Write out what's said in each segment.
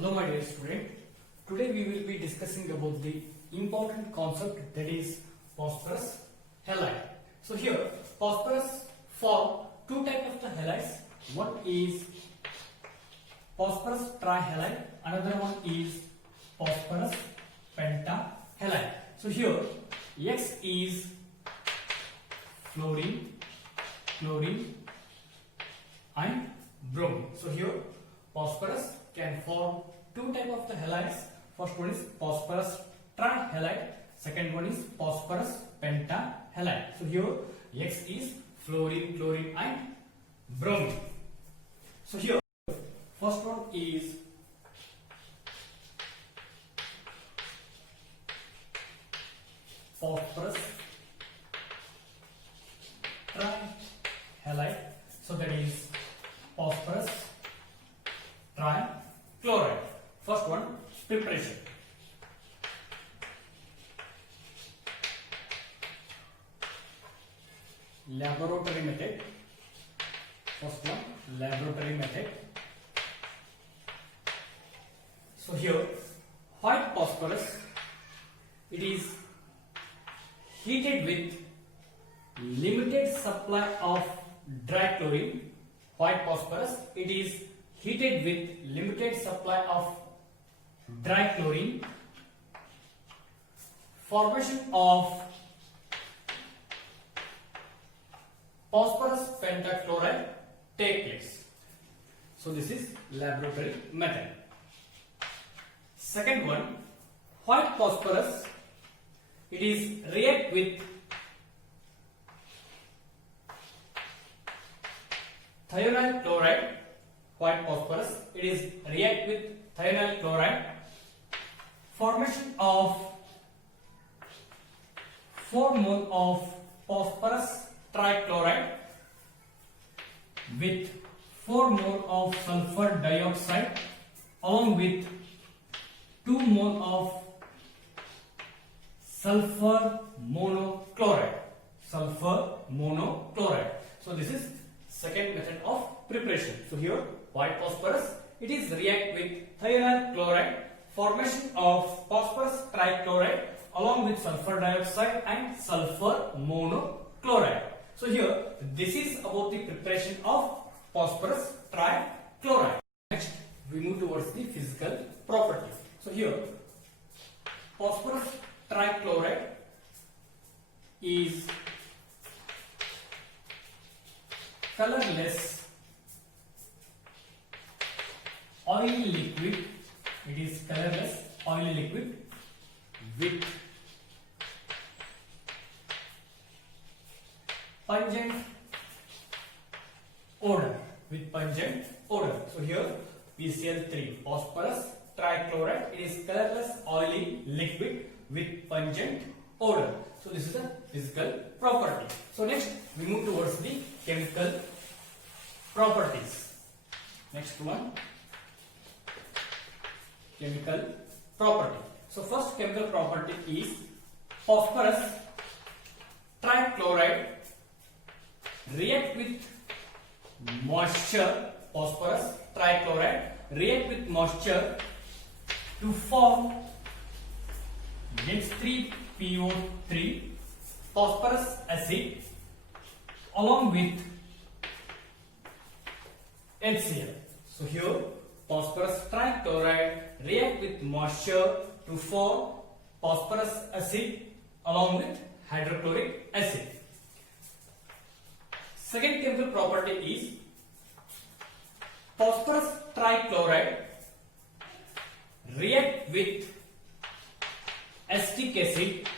Hello my dear student. Today we will be discussing about the important concept that is phosphorus halide. So here phosphorus form two types of the halides. One is phosphorus trihalide, another one is phosphorus pentahalide. So here X is fluorine, chlorine and bromine. So here phosphorus can form two types of the halides. First one is phosphorus trihalide, second one is phosphorus pentahalide. So here X is fluorine, chlorine and bromine. So here first one is phosphorus trihalide. So that is phosphorus trichloride. First one, preparation. Laboratory method. First one, laboratory method. So here white phosphorus, it is heated with limited supply of dry chlorine. White phosphorus, it is heated with limited supply of dry chlorine. Formation of phosphorus pentachloride take place. So this is laboratory method. Second one, white phosphorus, it is react with thionyl chloride. White phosphorus, it is react with thionyl chloride. Formation of 4 mole of phosphorus trichloride with 4 mole of sulfur dioxide along with 2 mole of sulfur monochloride. Sulfur monochloride. So this is second method of preparation. So here white phosphorus, it is react with thionyl chloride, formation of phosphorus trichloride along with sulfur dioxide and sulfur monochloride. So here this is about the preparation of phosphorus trichloride. Next we move towards the physical properties. So here phosphorus trichloride is colorless oily liquid. It is colorless oily liquid with pungent odor. So here PCl3, phosphorus trichloride, it is colorless oily liquid with pungent odor. So this is a physical property. So next we move towards the chemical properties. Next one, chemical property. So first chemical property is phosphorus trichloride react with moisture. Phosphorus trichloride react with moisture to form H3PO3 phosphorus acid along with HCl. So here phosphorus trichloride react with moisture to form phosphorus acid along with hydrochloric acid. Second chemical property is phosphorus trichloride react with acetic acid.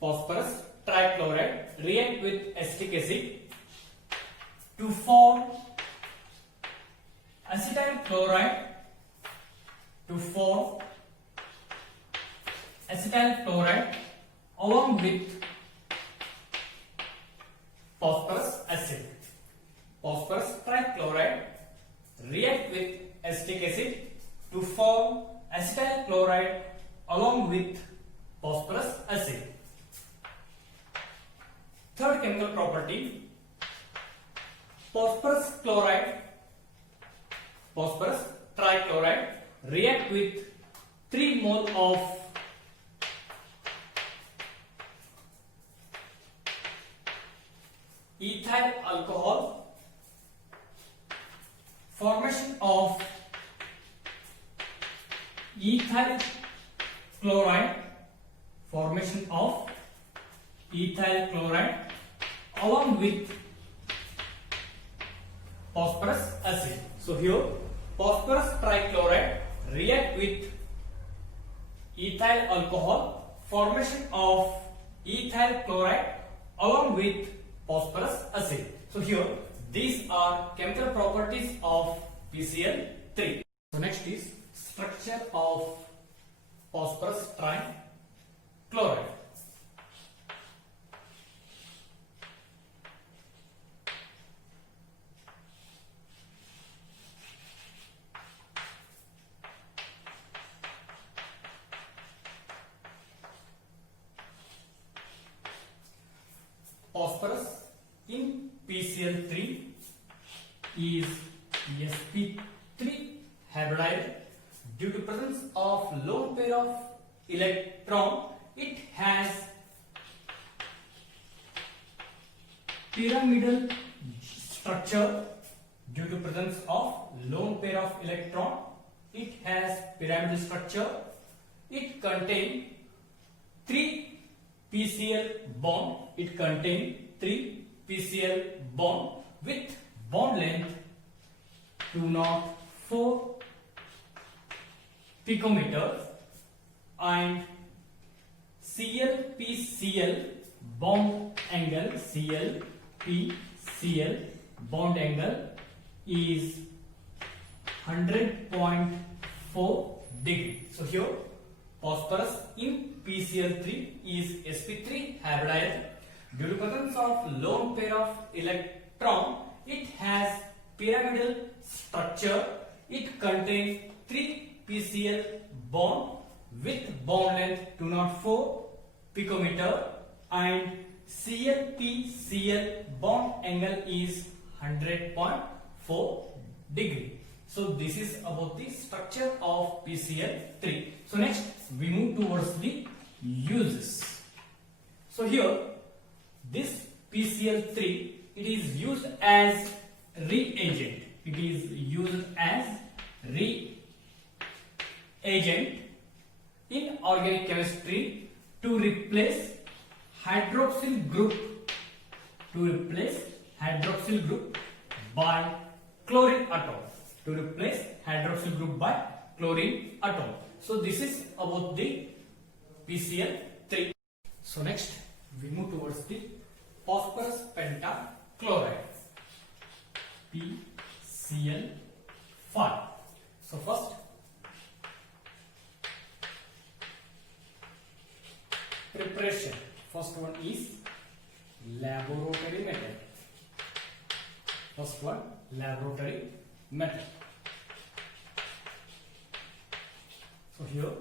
Phosphorus trichloride react with acetic acid to form acetyl chloride along with phosphorus acid. Phosphorus trichloride react with acetic acid to form acetyl chloride along with phosphorus acid. Third chemical property, phosphorus chloride, phosphorus trichloride react with 3 mole of ethyl alcohol, formation of ethyl chloride, along with phosphorus acid. So here phosphorus trichloride react with ethyl alcohol, formation of ethyl chloride along with phosphorus acid. So here these are chemical properties of PCl3. So next is structure of phosphorus trichloride. Phosphorus in PCl3 is sp3 halide. Due to presence of lone pair of electron, it has pyramidal structure. Due to presence of lone pair of electron, it has pyramidal structure. It contains 3 PCl bond. It contains 3 PCl bond with bond length 204 picometers and Cl-PCl bond angle, Cl-PCl bond angle is 100.4 degree. So here phosphorus in PCl3 is sp3 halide. Due to presence of lone pair of electron, it has pyramidal structure. It contains 3 PCl bond with bond length 204 picometer and Cl-PCl bond angle is 100.4 degree. So this is about the structure of PCl3. So next we move towards the uses. So here this PCl3, it is used as reagent. It is used as reagent in organic chemistry to replace hydroxyl group by chlorine atom. So this is about the PCl3. So next we move towards the phosphorus pentachloride, Pcl Phi. So first preparation. First one is laboratory method. So here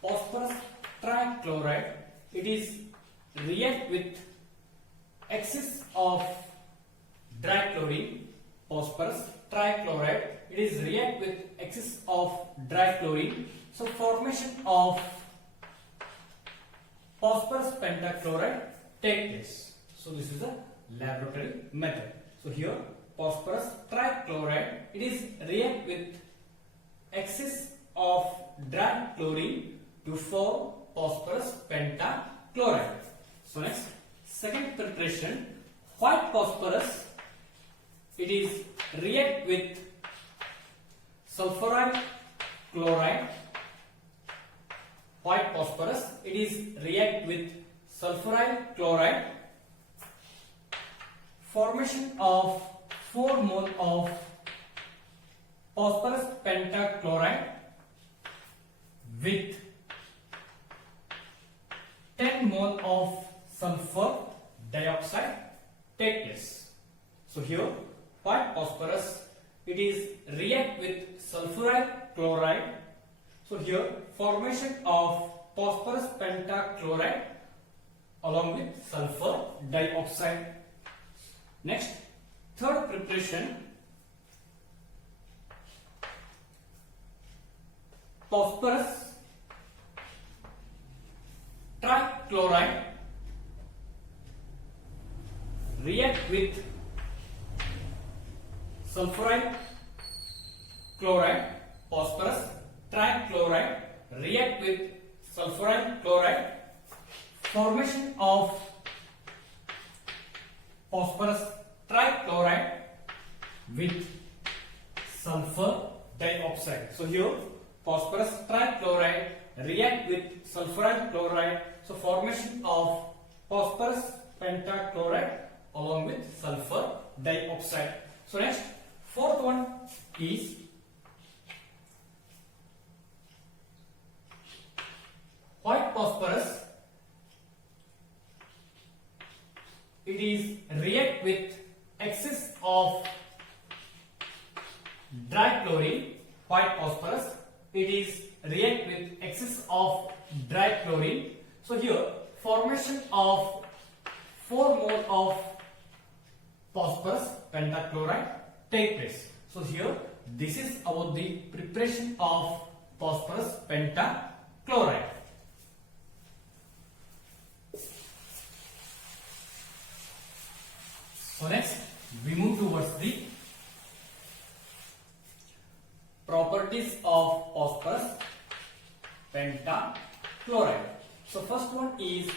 phosphorus trichloride, it is react with excess of dry chlorine. Phosphorus trichloride, it is react with excess of dry chlorine. So formation of phosphorus pentachloride take place. So this is a laboratory method. So here phosphorus trichloride, it is react with excess of dry chlorine to form phosphorus pentachloride. So next, second preparation, white phosphorus, it is react with sulfuride chloride. White phosphorus, it is react with sulfuride chloride. Formation of 4 mole of phosphorus pentachloride with 10 mole of sulfur dioxide take place. So here white phosphorus, it is react with sulfuride chloride. So here formation of phosphorus pentachloride along with sulfur dioxide. Next, third preparation, phosphorus trichloride react with sulfuride chloride, phosphorus trichloride react with sulfuride chloride, formation of phosphorus trichloride with sulfur dioxide. So here phosphorus trichloride react with sulfuride chloride, so formation of phosphorus pentachloride along with sulfur dioxide. So next, fourth one is white phosphorus. It is react with excess of dry chlorine. White phosphorus, it is react with excess of dry chlorine. So here formation of 4 mole of phosphorus pentachloride take place. So here this is about the preparation of phosphorus pentachloride. So next we move towards the properties of phosphorus pentachloride. So first one is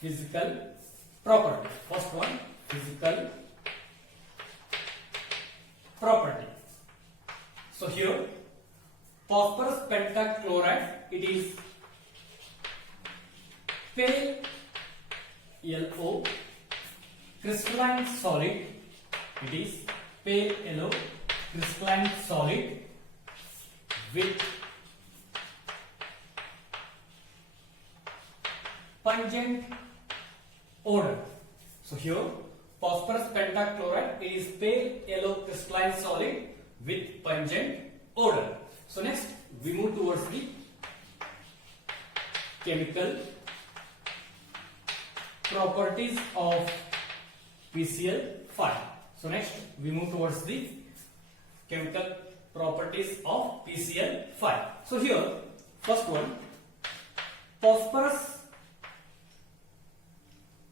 physical property. First one, physical property. So here phosphorus pentachloride, it is pale yellow crystalline solid. It is pale yellow crystalline solid with pungent odor. So here phosphorus pentachloride, it is pale yellow crystalline solid with pungent odor. So next we move towards the chemical properties of Pcl Phi. So next we move towards the chemical properties of Pcl Phi. So here first one, phosphorus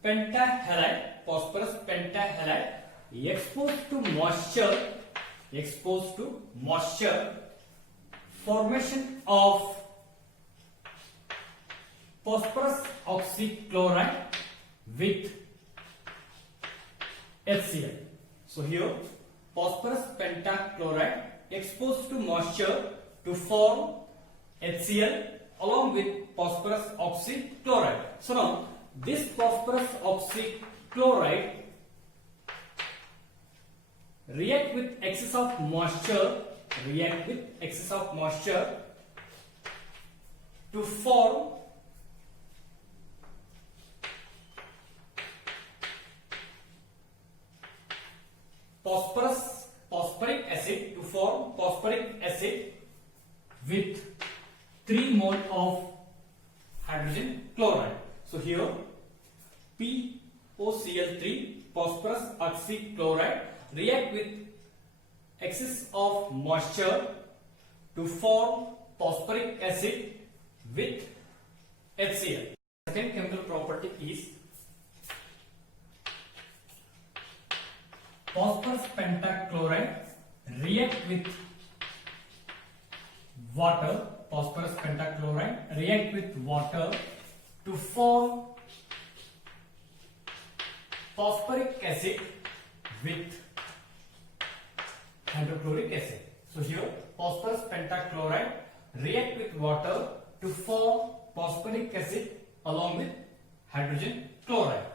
pentahalide. Phosphorus pentahalide exposed to moisture, formation of phosphorus oxychloride with HCl. So here phosphorus pentachloride exposed to moisture to form HCl along with phosphorus oxychloride. So now this phosphorus oxychloride react with excess of moisture to form phosphoric acid with 3 mole of hydrogen chloride. So here POCl3, phosphorus oxychloride, react with excess of moisture to form phosphoric acid with HCl. Second chemical property is phosphorus pentachloride react with water. Phosphorus pentachloride react with water to form phosphoric acid with hydrochloric acid. So here phosphorus pentachloride react with water to form phosphoric acid along with hydrogen chloride.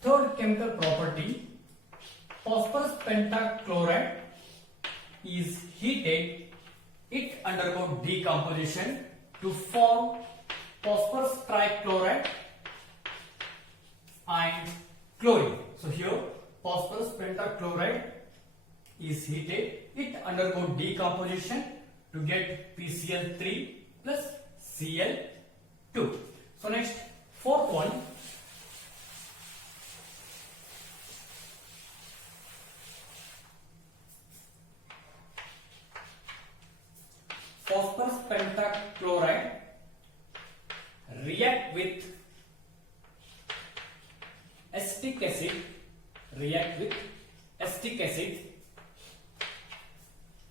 Third chemical property, phosphorus pentachloride is heated, it undergoes decomposition to form phosphorus trichloride and chlorine. So here phosphorus pentachloride is heated, it undergoes decomposition to get PCl3 plus Cl2. So next, fourth one, phosphorus pentachloride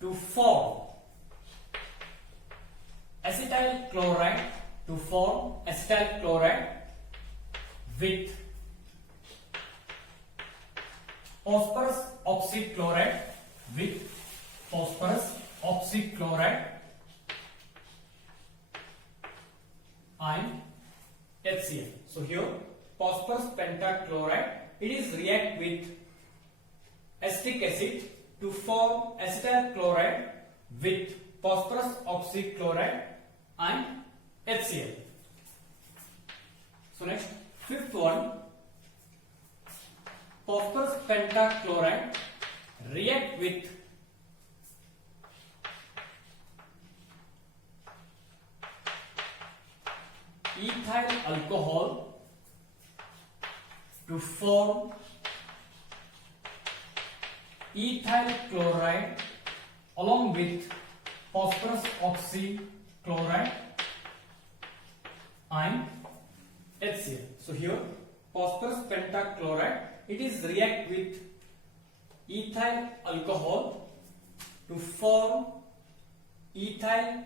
to form acetyl chloride with phosphorus oxychloride and HCl. So here phosphorus pentachloride, it is react with acetic acid to form acetyl chloride with phosphorus oxychloride and HCl. So next, fifth one, phosphorus pentachloride react with ethyl alcohol to form ethyl chloride along with phosphorus oxychloride and HCl. So here phosphorus pentachloride, it is react with ethyl alcohol to form ethyl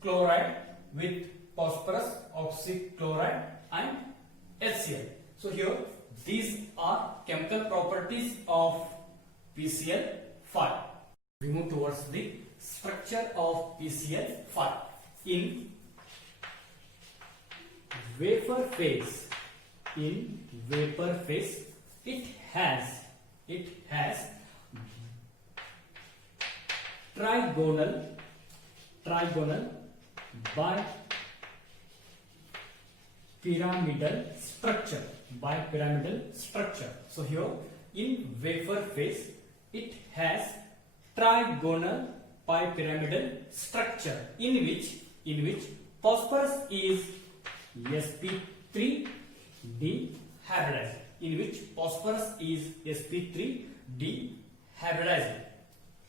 chloride with phosphorus oxychloride and HCl. So here these are chemical properties of Pcl Phi. We move towards the structure of Pcl Phi. In vapor phase, it has trigonal bipyramidal structure. So here in vapor phase, it has trigonal bipyramidal structure in which phosphorus is sp3 dehybridized.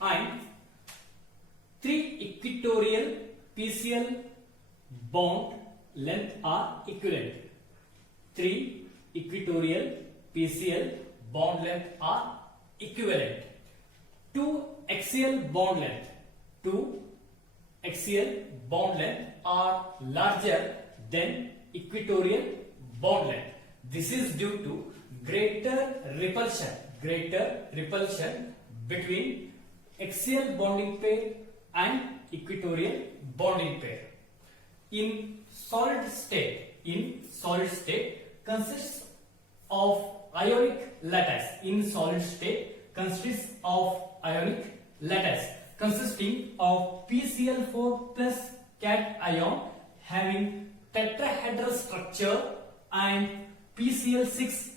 And three equatorial Pcl bond length are equivalent. Two axial bond length are larger than equatorial bond length. This is due to greater repulsion between axial bonding pair and equatorial bonding pair. In solid state consists of ionic lattice. Consisting of Pcl4 plus cation having tetrahedral structure and Pcl6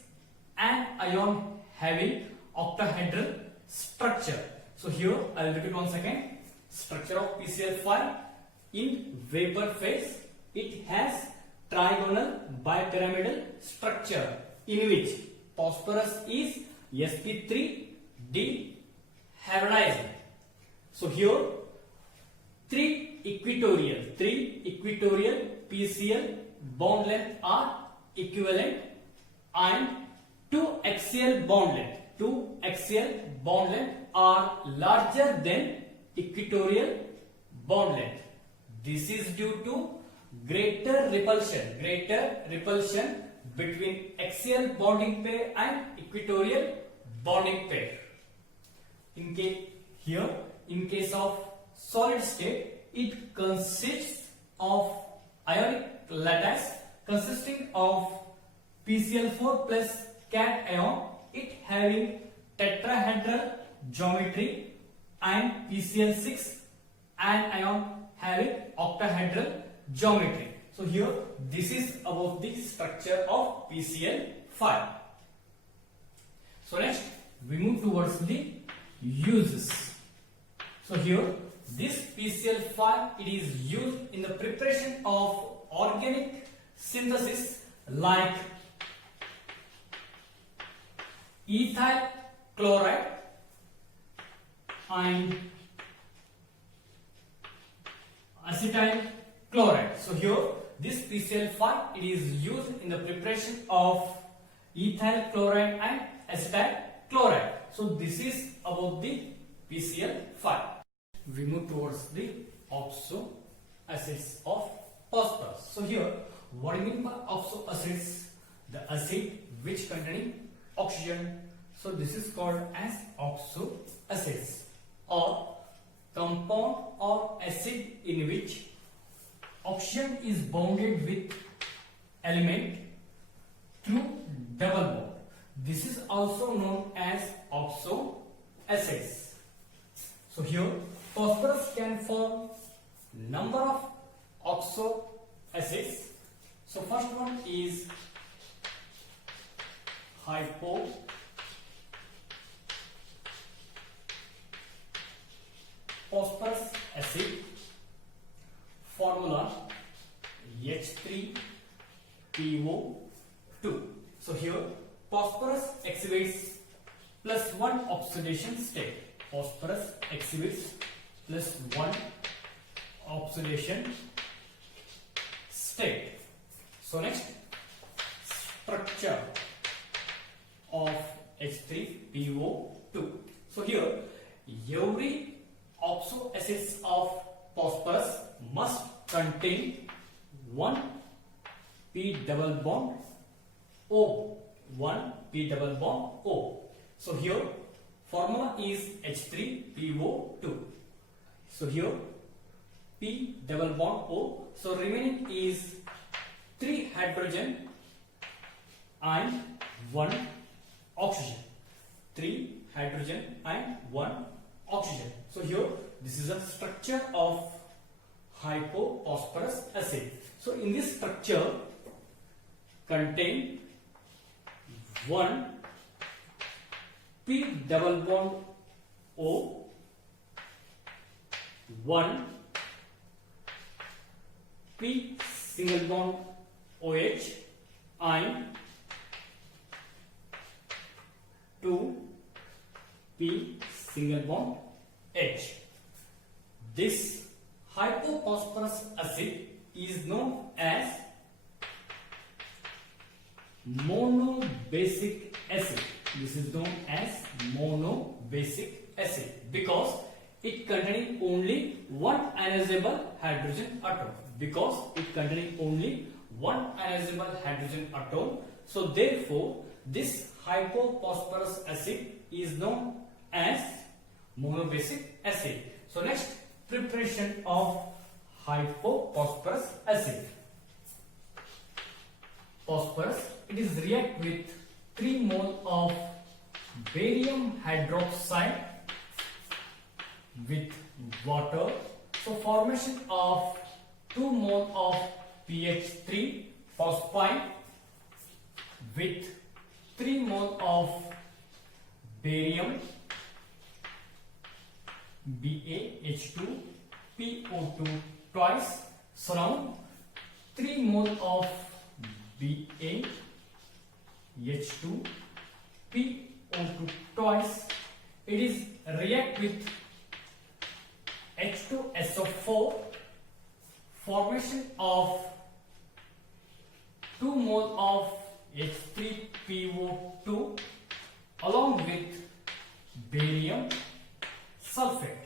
anion having octahedral structure. So here I will repeat once again. Structure of Pcl Phi. In vapor phase, it has trigonal bipyramidal structure in which phosphorus is sp3 dehybridized. So here three equatorial Pcl bond length are equivalent and two axial bond length are larger than equatorial bond length. This is due to greater repulsion between axial bonding pair and equatorial bonding pair. In case of solid state, it consists of ionic lattice consisting of Pcl4 plus cation, it having tetrahedral geometry, and Pcl6 anion having octahedral geometry. So here this is about the structure of Pcl Phi. So next we move towards the uses. So here this Pcl Phi, it is used in the preparation of organic synthesis like ethyl chloride and acetyl chloride. So here this Pcl Phi, it is used in the preparation of ethyl chloride and acetyl chloride. So this is about the Pcl Phi. we move towards the oxoacids of phosphorus. So here, what do you mean by oxoacids? The acid which containing oxygen. So this is called as oxoacids, or compound or acid in which oxygen is bonded with element through double bond. This is also known as oxoacids. So here, phosphorus can form number of oxoacids. So first one is Hypophosphorus acid. Formula H3PO2. So here phosphorus exhibits +1 oxidation state. Phosphorus exhibits +1 oxidation state. So next, structure of H3PO2. So here every oxoacids of phosphorus must contain one P double bond O. One P double bond O. So here formula is H3PO2. So here P double bond O. So remaining is 3 hydrogen and 1 oxygen. 3 hydrogen and 1 oxygen. So here this is a structure of hypophosphorus acid. So in this structure contain 1 P double bond O, 1 P single bond OH and 2 P single bond H. This hypophosphorus acid is known as monobasic acid. This is known as monobasic acid because it containing only one ionizable hydrogen atom. Because it containing only one ionizable hydrogen atom, so therefore this hypophosphorus acid is known as monobasic acid. So next, preparation of hypophosphorus acid. Phosphorus, it is react with 3 mole of barium hydroxide with water. So formation of 2 mole of pH3 phosphine with 3 mole of barium BaH2 PO2 twice. So now 3 mole of BaH2 PO2 twice. It is react with H2SO4. Formation of 2 mole of H3PO2 along with barium sulfate.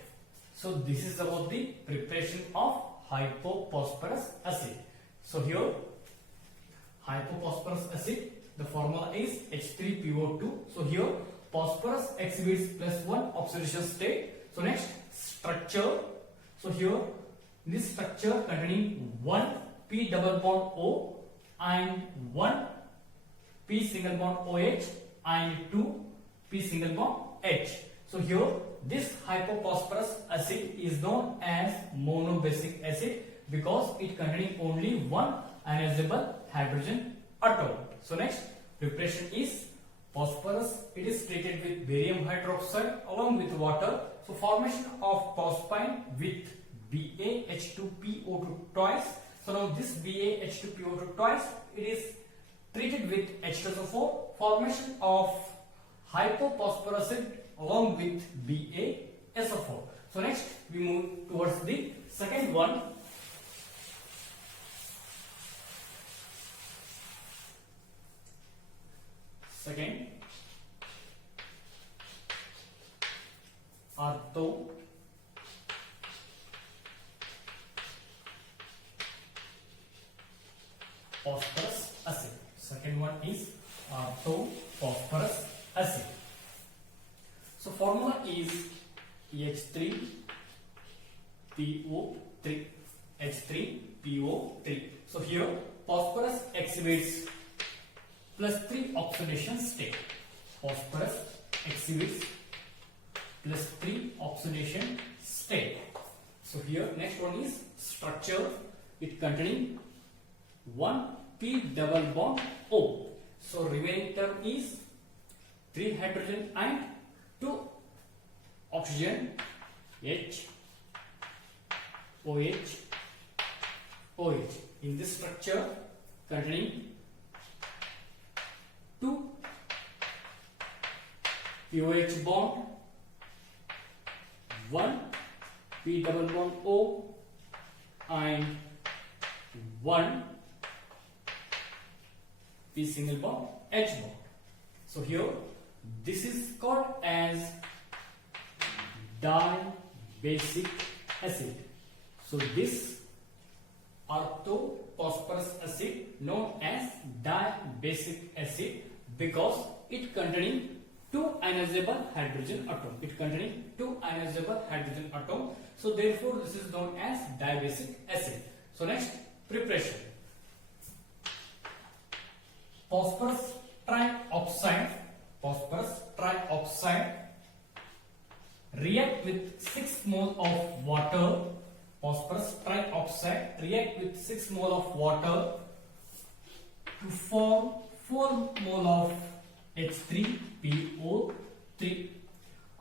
So this is about the preparation of hypophosphorus acid. So here hypophosphorus acid, the formula is H3PO2. So here phosphorus exhibits +1 oxidation state. So next, structure. So here this structure containing 1 P double bond O and 1 P single bond OH and 2 P single bond H. So here this hypophosphorus acid is known as monobasic acid because it containing only one ionizable hydrogen atom. So next, preparation is phosphorus. It is treated with barium hydroxide along with water. So formation of phosphine with BaH2PO2 twice. So now this BaH2PO2 twice, it is treated with H2SO4. Formation of hypophosphorus along with BaSO4. So next we move towards the second one. Second, orthophosphorus acid. So formula is H3PO3. H3PO3. So here phosphorus exhibits +3 oxidation state. Phosphorus exhibits +3 oxidation state. So here next one is structure. It containing 1 P double bond O. So remaining term is 3 hydrogen and 2 oxygen, H, OH, OH. In this structure containing 2 POH bond, 1 P double bond O and 1 P single bond H bond. So here this is called as dibasic acid. So this orthophosphorus acid known as dibasic acid because it containing 2 ionizable hydrogen atom. It containing 2 ionizable hydrogen atom. So therefore this is known as dibasic acid. So next preparation. Phosphorus trioxide react with 6 mole of water. Phosphorus trioxide react with 6 mole of water to form 4 mole of H3PO3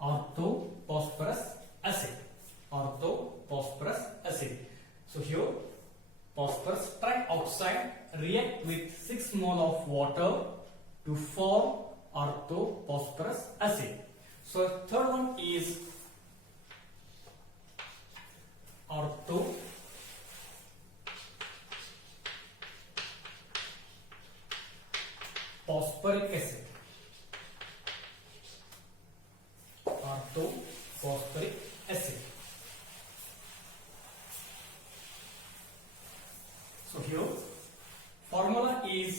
orthophosphorus acid. Orthophosphorus acid. So here phosphorus trioxide react with 6 mole of water to form orthophosphorus acid. So third one is orthophosphoric acid. Orthophosphoric acid. So here formula is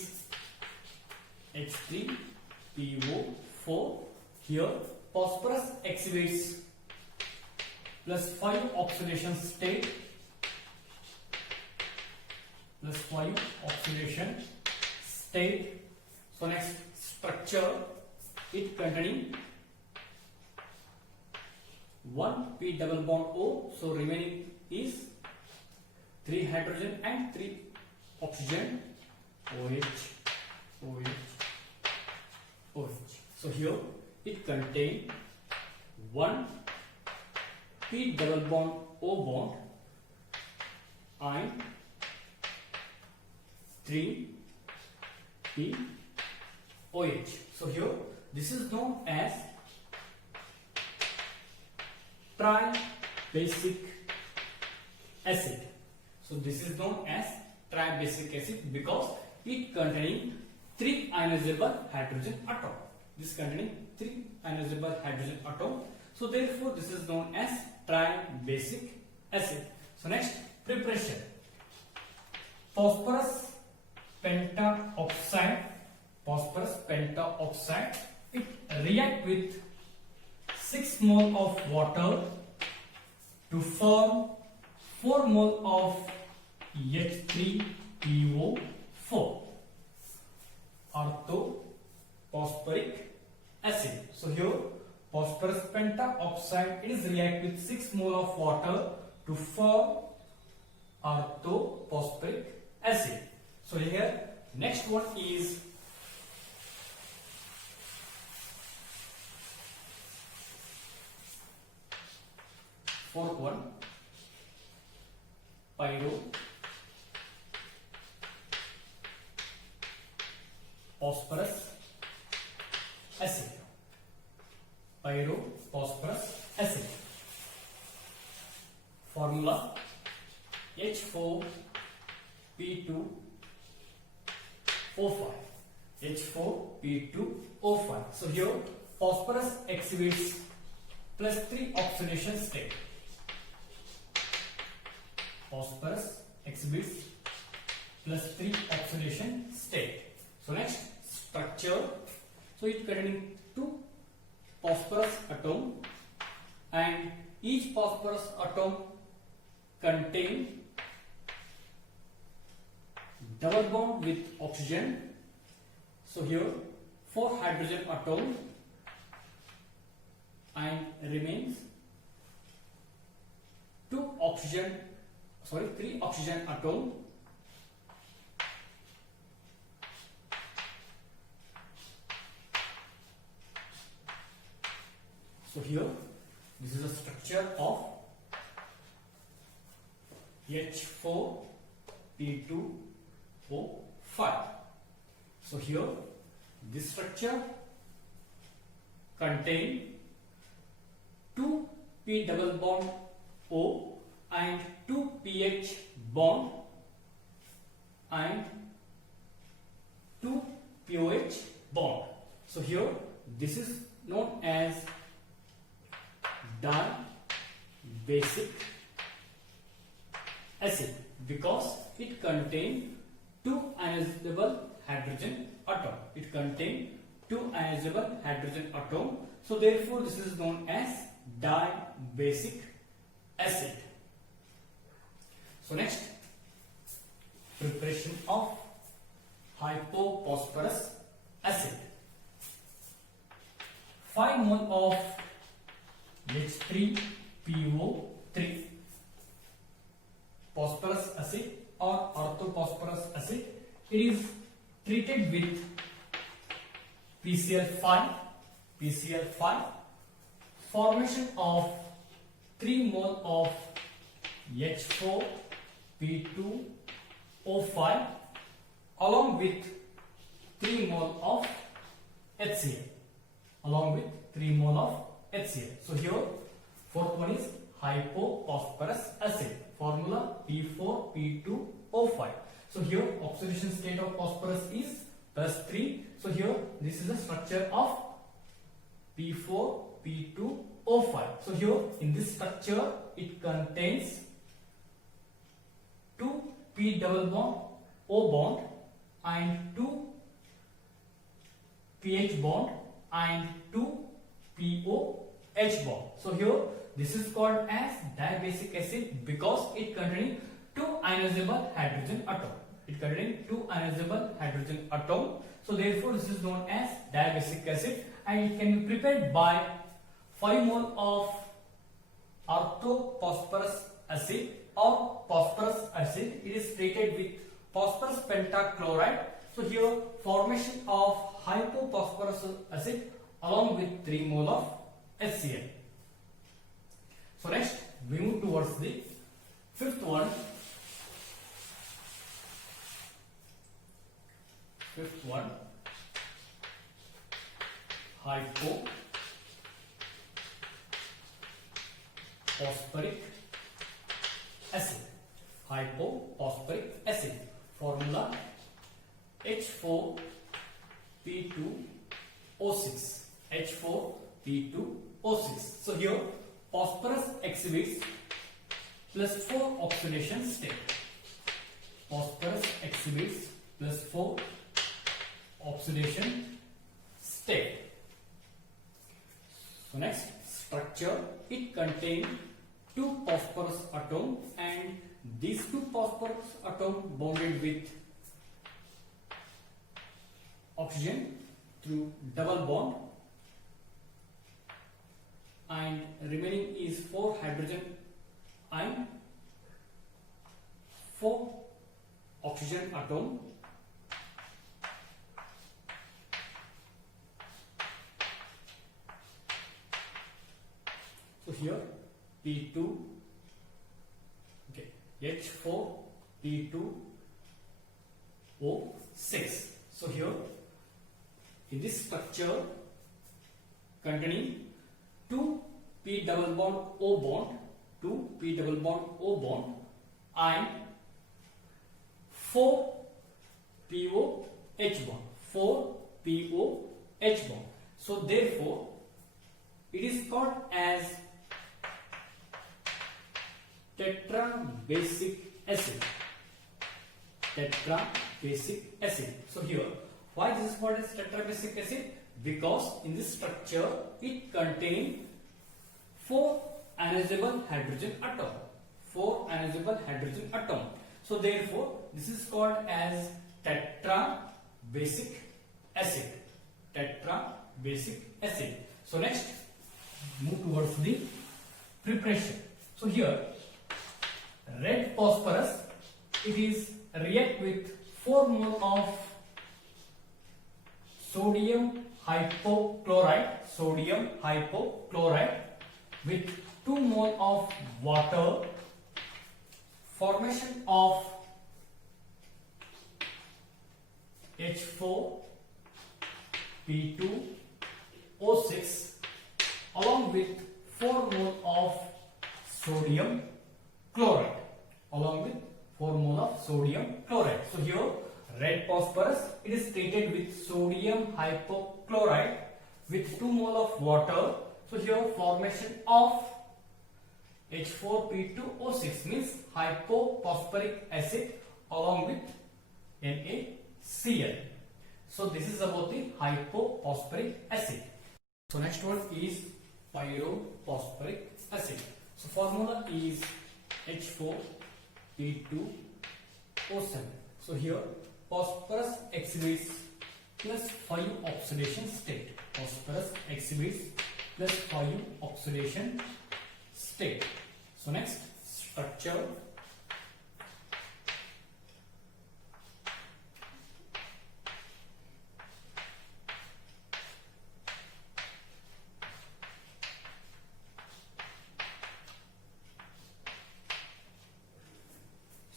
H3PO4. Here phosphorus exhibits +5 oxidation state. +5 oxidation state. So next structure, it containing 1 P double bond O. So remaining is 3 hydrogen and 3 oxygen, OH, OH, OH. So here it contains 1 P double bond O bond and 3 P OH. So here this is known as tribasic acid. So this is known as tribasic acid because it containing 3 ionizable hydrogen atom. This containing 3 ionizable hydrogen atom. So therefore this is known as tribasic acid. So next preparation. Phosphorus pentaoxide. It react with 6 mole of water to form 4 mole of H3PO4 orthophosphoric acid. So here phosphorus pentaoxide is react with 6 mole of water to form orthophosphoric acid. So here next one is fourth one, Pyro phosphorus acid. Pyrophosphorus acid. Formula H4P2O5. H4P2O5. So here phosphorus exhibits +3 oxidation state. Phosphorus exhibits +3 oxidation state. So next structure, So it containing two phosphorus atom, and each phosphorus atom contain double bond with oxygen. So here 4 hydrogen atom and remains 3 oxygen atom. So here this is a structure of H4P2O5. So here this structure contain 2 P double bond O and 2 pH bond and 2 pOH bond. So here this is known as dibasic acid because it contains 2 ionizable hydrogen atom. It contains 2 ionizable hydrogen atom. So therefore this is known as dibasic acid. So next, preparation of hypophosphorus acid. 5 mole of H3PO3 phosphorus acid or orthophosphorus acid. It is treated with Pcl Phi. Formation of 3 mole of H4P2O5 along with 3 mole of HCl. So here fourth one is hypophosphorus acid. Formula P4P2O5. So here oxidation state of phosphorus is +3. So here this is the structure of P4P2O5. So here in this structure it contains 2 P double bond O bond and 2 pH bond and 2 pOH bond. So here this is called as dibasic acid because it contains 2 ionizable hydrogen atom. So therefore this is known as dibasic acid, and it can be prepared by 5 mole of orthophosphorus acid or phosphorus acid. It is treated with phosphorus pentachloride. So here formation of hypophosphorus acid along with 3 mole of HCl. So next we move towards the fifth one. Hypophosphoric acid. Formula H4P2O6. So here phosphorus exhibits +4 oxidation state. So next structure, it contains 2 phosphorus atom and these 2 phosphorus atom bonded with oxygen through double bond, and remaining is 4 hydrogen and 4 oxygen atom. So here H4P2O6. So here in this structure containing 2 P double bond O bond and 4 pOH bond. So therefore it is called as tetrabasic acid. So here why this is called as tetrabasic acid? because in this structure it contains 4 ionizable hydrogen atom. 4 ionizable hydrogen atom. So therefore this is called as tetra basic acid. Tetra basic acid. So next move towards the preparation. So here red phosphorus, it is react with 4 mole of sodium hypochloride with 2 mole of water, formation of H4P2O6 along with 4 mole of sodium chloride. So here red phosphorus, it is treated with sodium hypochloride with 2 mole of water. So here formation of H4P2O6 means hypophosphoric acid along with NaCl. So this is about the hypophosphoric acid. So next one is pyrophosphoric acid. So formula is H4P2O7. So here phosphorus exhibits plus 5 oxidation state. Phosphorus exhibits plus 5 oxidation state. So next structure.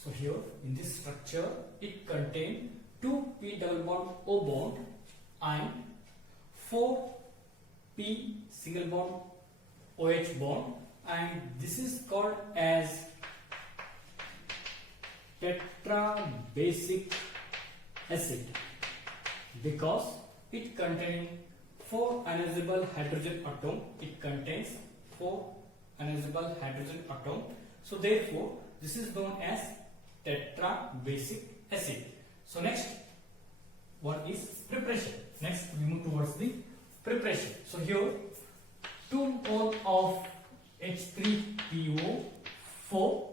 So here in this structure it contains 2 P double bond O bond and 4 P single bond OH bond, and this is called as tetra basic acid because it contains 4 ionizable hydrogen atom. So therefore this is known as tetra basic acid. So next one is preparation. Next we move towards the preparation. So here 2 mole of H3PO4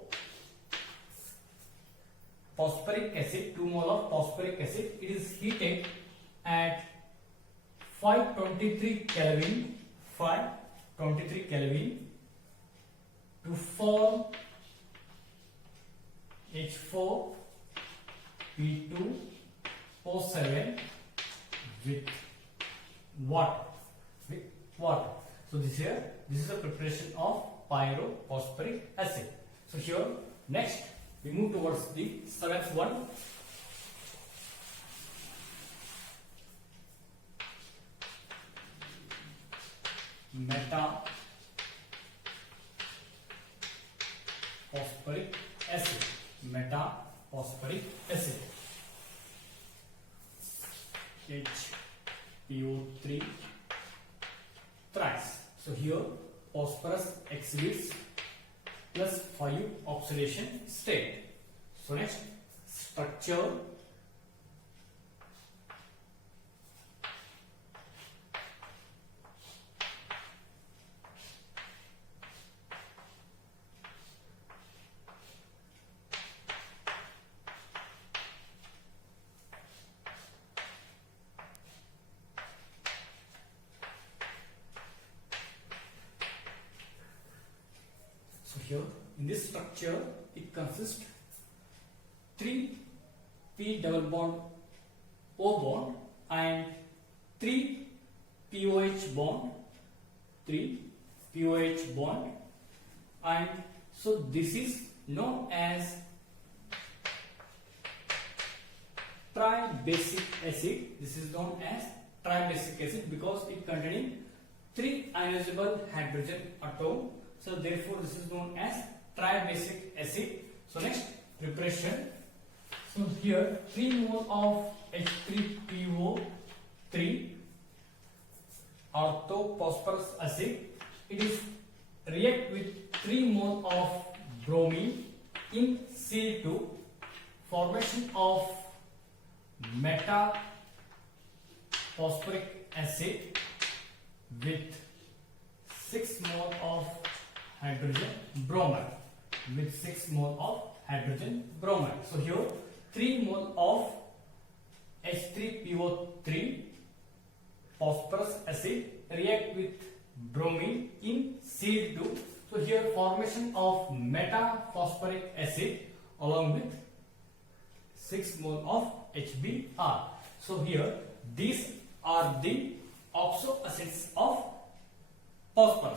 phosphoric acid, 2 mole of phosphoric acid, it is heated at 523 Kelvin to form H4P2O7 with water. So this is the preparation of pyrophosphoric acid. So here next we move towards the 7th one. Metaphosphoric acid. HPO3 thrice. So here phosphorus exhibits plus 5 oxidation state. So next structure. So here in this structure it consists 3 P double bond O bond and 3 POH bond, and so this is known as tribasic acid. Because it containing 3 ionizable hydrogen atom. So therefore this is known as tribasic acid. So next preparation. So here 3 mole of H3PO3 orthophosphorus acid, it is react with 3 mole of bromine in Cl2, formation of metaphosphoric acid with 6 mole of hydrogen bromide. With 6 mole of hydrogen bromide. So here 3 mole of H3PO3 phosphorus acid react with bromine in CO2. So here formation of metaphosphoric acid along with 6 mole of HBr. So here these are the oxoacids of phosphorus.